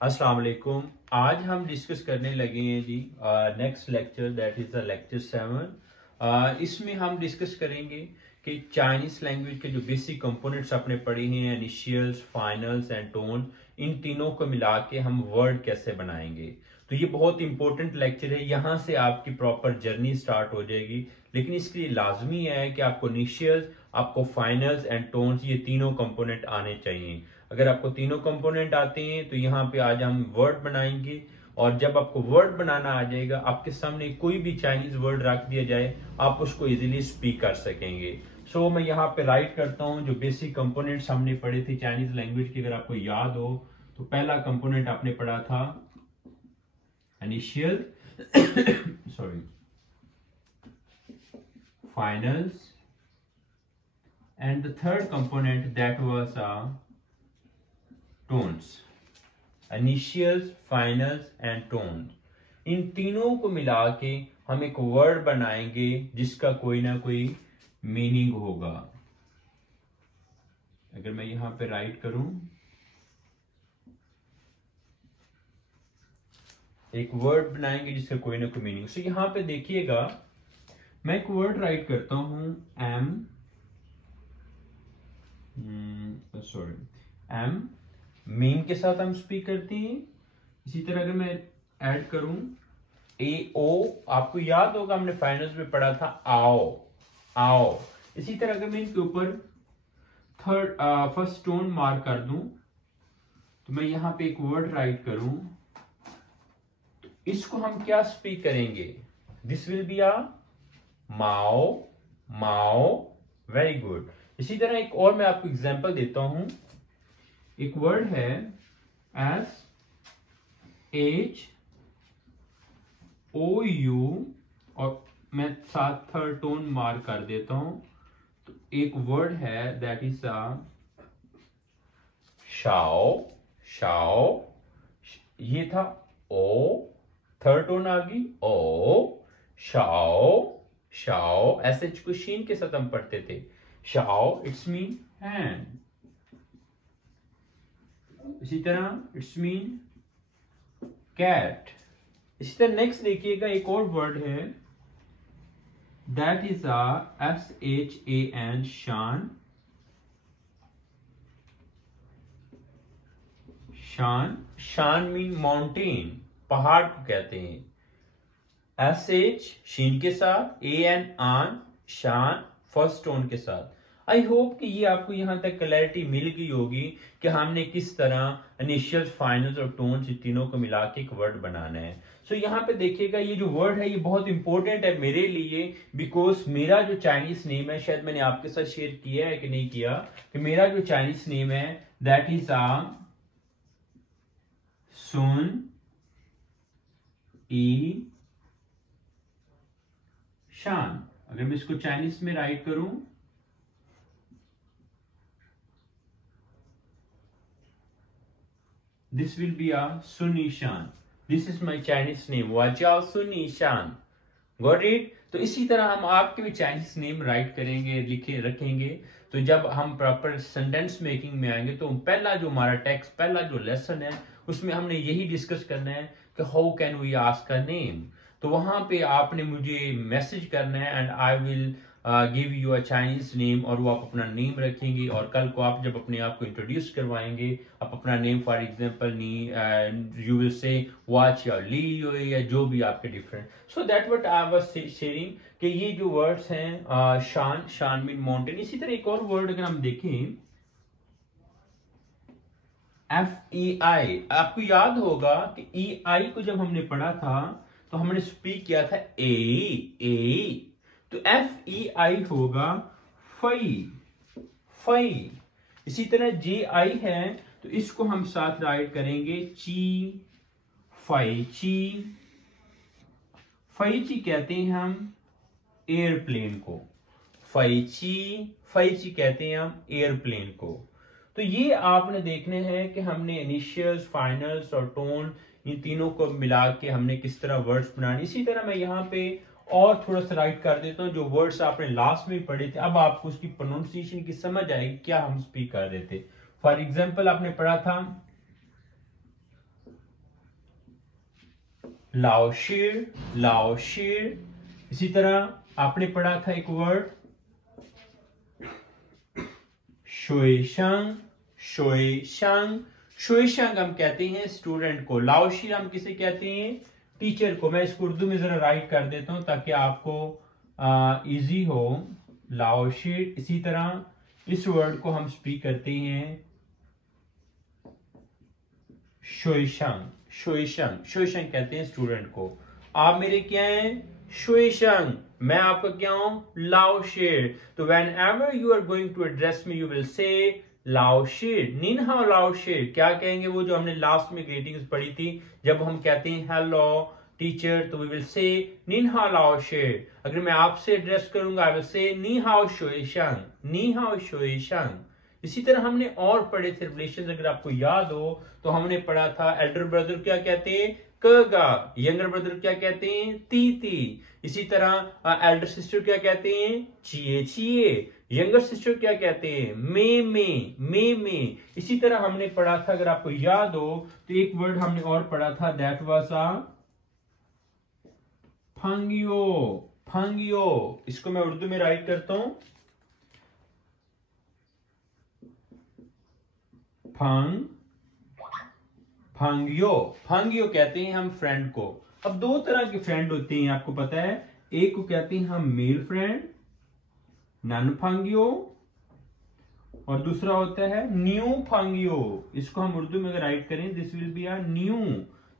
अस्सलाम वालेकुम। आज हम डिस्कस करने लगे हैं जी next lecture, that is the lecture 7। इसमें हम डिस्कस करेंगे कि चाइनीज़ लैंग्वेज के जो बेसिक कंपोनेंट्स आपने पढ़े हैं, इनिशियल्स, फाइनल्स एंड टोन, इन तीनों को मिला के हम वर्ड कैसे बनाएंगे। तो ये बहुत इंपॉर्टेंट लेक्चर है, यहाँ से आपकी प्रॉपर जर्नी स्टार्ट हो जाएगी। लेकिन इसके लिए लाजमी है कि आपको इनिशियल्स, आपको फाइनल्स एंड टोन्स, ये तीनों कंपोनेंट आने चाहिए। अगर आपको तीनों कंपोनेंट आते हैं तो यहाँ पे आज हम वर्ड बनाएंगे। और जब आपको वर्ड बनाना आ जाएगा, आपके सामने कोई भी चाइनीज वर्ड रख दिया जाए, आप उसको इजीली स्पीक कर सकेंगे। सो मैं यहाँ पे राइट करता हूँ जो बेसिक कंपोनेंट्स हमने पढ़े थे चाइनीज लैंग्वेज की। अगर आपको याद हो तो पहला कंपोनेंट आपने पढ़ा था initial sorry finals, and the third component that was tones, initials, finals and tones। इन तीनों को मिला के हम एक वर्ड बनाएंगे जिसका कोई ना कोई मीनिंग होगा। अगर मैं यहां पे राइट करूं, एक वर्ड बनाएंगे जिसका कोई ना कोई मीनिंग। सो यहां पे देखिएगा, मैं एक वर्ड राइट करता हूं एम मीन के साथ हम स्पीक करते हैं। इसी तरह अगर मैं ऐड करूं ए ओ, आपको याद होगा हमने फाइनल्स में पढ़ा था आओ आओ। इसी तरह अगर मैं इनके ऊपर फर्स्ट टोन मार्क कर दूं, तो मैं यहां पे एक वर्ड राइट करूं, तो इसको हम क्या स्पीक करेंगे? This will B Mao Mao. Very good. इसी तरह एक और मैं आपको एग्जांपल देता हूं। एक वर्ड है एस एच ओ यू, और मैं साथ थर्ड टोन मार्क कर देता हूं। तो एक वर्ड है दैट इज शाओ शाओ। ये था ओ, थर्ड टोन आ गई ओ, शाओ शाओ। एस एच को शीन के साथ हम पढ़ते थे। Shao it's mean hand. इसी तरह इट्स मीन कैट। इसी तरह नेक्स्ट देखिएगा, एक और वर्ड है that is S H A N, शान। शान, शान मीन माउंटेन, पहाड़ को कहते हैं। एस एच शीन के साथ, ए एन आन, शान फर्स्ट टोन के साथ। आई होप कि ये आपको यहां तक क्लैरिटी मिल गई होगी कि हमने किस तरह इनिशियल्स, फाइनल्स और टोन्स, तीनों को मिला के एक वर्ड बनाना है। सो यहाँ पे देखिएगा, ये जो वर्ड है ये बहुत इंपॉर्टेंट है मेरे लिए, बिकॉज मेरा जो चाइनीज नेम है, शायद मैंने आपके साथ शेयर किया है कि नहीं किया, कि मेरा जो चाइनीज नेम है दैट इज सुन ई शान। अगर मैं इसको चाइनीज में राइट करूं, दिस विल बी सुन ईशान। This is my Chinese name, वाजाओ सुन ईशान। Got it? तो इसी तरह हम आपके भी चाइनीज नेम राइट करेंगे, लिखे रखेंगे। तो जब हम प्रॉपर सेंटेंस मेकिंग में आएंगे, तो पहला जो हमारा टेक्स्ट, पहला जो लेसन है, उसमें हमने यही डिस्कस करना है कि how can we ask a name. तो वहां पे आपने मुझे मैसेज करना है and I will give you a Chinese name, और वो आप अपना नेम रखेंगे। और कल को आप जब अपने आप को इंट्रोड्यूस करवाएंगे, आप अपना name for example you will से वॉच या ली, या जो भी आपके different. So that what I was sharing कि ये जो वर्ड्स हैं, शान, शान मीन माउंटेन। इसी तरह एक और वर्ड अगर हम देखें, एफ ई आई। आपको याद होगा कि ई आई को जब हमने पढ़ा था तो हमने स्पीक किया था ए। तो एफ ई आई होगा फई फई। इसी तरह जे आई है, तो इसको हम साथ राइट करेंगे ची फई ची। फईची कहते हैं हम एयरप्लेन को, फईची कहते हैं हम एयरप्लेन को। तो ये आपने देखने हैं कि हमने इनिशियल्स, फाइनल्स और टोन, इन तीनों को मिला के हमने किस तरह वर्ड्स बनाने। इसी तरह मैं यहाँ पे और थोड़ा सा राइट कर देता हूँ, जो वर्ड्स आपने लास्ट में पढ़े थे, अब आपको उसकी प्रोनाउंसिएशन की समझ आएगी क्या हम स्पीक कर रहे थे। फॉर एग्जाम्पल आपने पढ़ा था लाओशिर, लाओशिर। इसी तरह आपने पढ़ा था एक वर्ड शोएशंग, शोएशंग। शोएशंग हम कहते हैं स्टूडेंट को, लाओशिर हम किसे कहते हैं, टीचर को। मैं इसको उर्दू में जरा राइट कर देता हूं ताकि आपको इजी हो। लाओशिर। इसी तरह इस वर्ड को हम स्पीक करते हैं शोएशंग, शोएशंग। शोएशंग कहते हैं स्टूडेंट को। आप मेरे क्या हैं, शोएशंग। मैं आपका क्या हूं, लाओशिर। तो whenever you are going to address me you will say लाओशिर, निन हाउ लाओशिर। क्या कहेंगे, वो जो हमने लास्ट में ग्रीटिंग्स पढ़ी थी, जब हम कहते हैं हेलो टीचर तो वी विल से नी हाओ लाओशिर। अगर मैं आपसे एड्रेस करूंगा आई विल से नी हाओ शोएशंग, नी हाओ शोएशंग। इसी तरह हमने और पढ़े थे रिलेशन, अगर आपको याद हो तो हमने पढ़ा था एल्डर ब्रदर क्या कहते हैं, कगा। यंगर ब्रदर क्या कहते हैं, ती। इसी तरह एल्डर सिस्टर क्या कहते हैं, चिए। यंगर सिस्टर क्या कहते हैं, मे। इसी तरह हमने पढ़ा था, अगर आपको याद हो तो एक वर्ड हमने और पढ़ा था, दैट वाज फांगियो, फांगियो। इसको मैं उर्दू में राइट करता हूं, फांगियो। फांगियो कहते हैं हम फ्रेंड को। अब दो तरह के फ्रेंड होते हैं, आपको पता है। एक को कहते हैं हम मेल फ्रेंड, नन फांगियो, और दूसरा होता है न्यू फांगियो। इसको हम उर्दू में अगर राइट करें, this will be a new,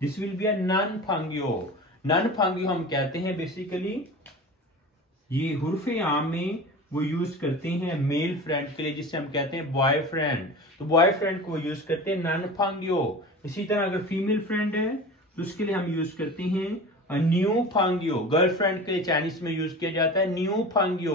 this will be a नन फांगियो। नन फांगियो हम कहते हैं बेसिकली, ये हुर्फे आम में वो यूज करते हैं मेल फ्रेंड के लिए, जिसे हम कहते हैं बॉयफ्रेंड। तो बॉयफ्रेंड को यूज करते हैं नन फांगियो। इसी तरह अगर फीमेल फ्रेंड है तो उसके लिए हम यूज करते हैं न्यू फांगियो। गर्लफ्रेंड के लिए चाइनीज में यूज किया जाता है न्यू फांगियो।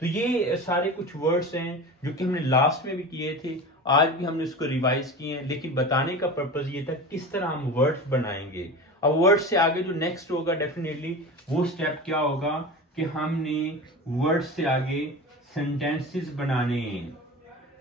तो ये सारे कुछ वर्ड्स हैं जो कि हमने लास्ट में भी किए थे, आज भी हमने इसको रिवाइज किए हैं, लेकिन बताने का पर्पज ये था किस तरह हम वर्ड्स बनाएंगे। अब वर्ड से आगे जो नेक्स्ट होगा डेफिनेटली वो स्टेप क्या होगा कि हमने वर्ड से आगे सेंटेंसेस बनाने हैं।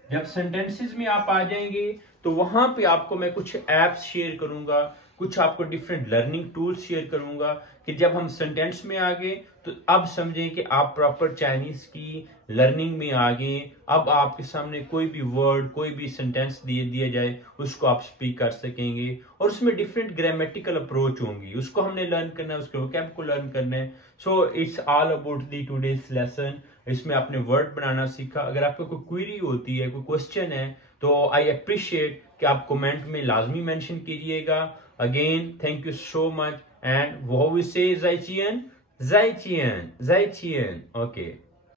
जब सेंटेंसेस में आप आ जाएंगे तो वहां पे आपको मैं कुछ एप्स शेयर करूंगा, कुछ आपको डिफरेंट लर्निंग टूल्स शेयर करूंगा कि जब हम सेंटेंस में आ गए तो अब समझें कि आप प्रॉपर चाइनीज की लर्निंग में आ गए। अब आपके सामने कोई भी वर्ड, कोई भी सेंटेंस दिया जाए उसको आप स्पीक कर सकेंगे, और उसमें डिफरेंट ग्रामेटिकल अप्रोच होंगी, उसको हमने लर्न करना है, उसके वोकैब को लर्न करना है। So it's all about the today's lesson. इसमें आपने वर्ड बनाना सीखा। अगर आपको कोई क्वेरी होती है, कोई क्वेश्चन है, तो आई अप्रिशिएट कि आप कमेंट में लाजमी मेंशन कीजिएगा। Again thank you so much, and वो वी से ज़ाइचियन, ज़ाइचियन, ज़ाइचियन। ओके।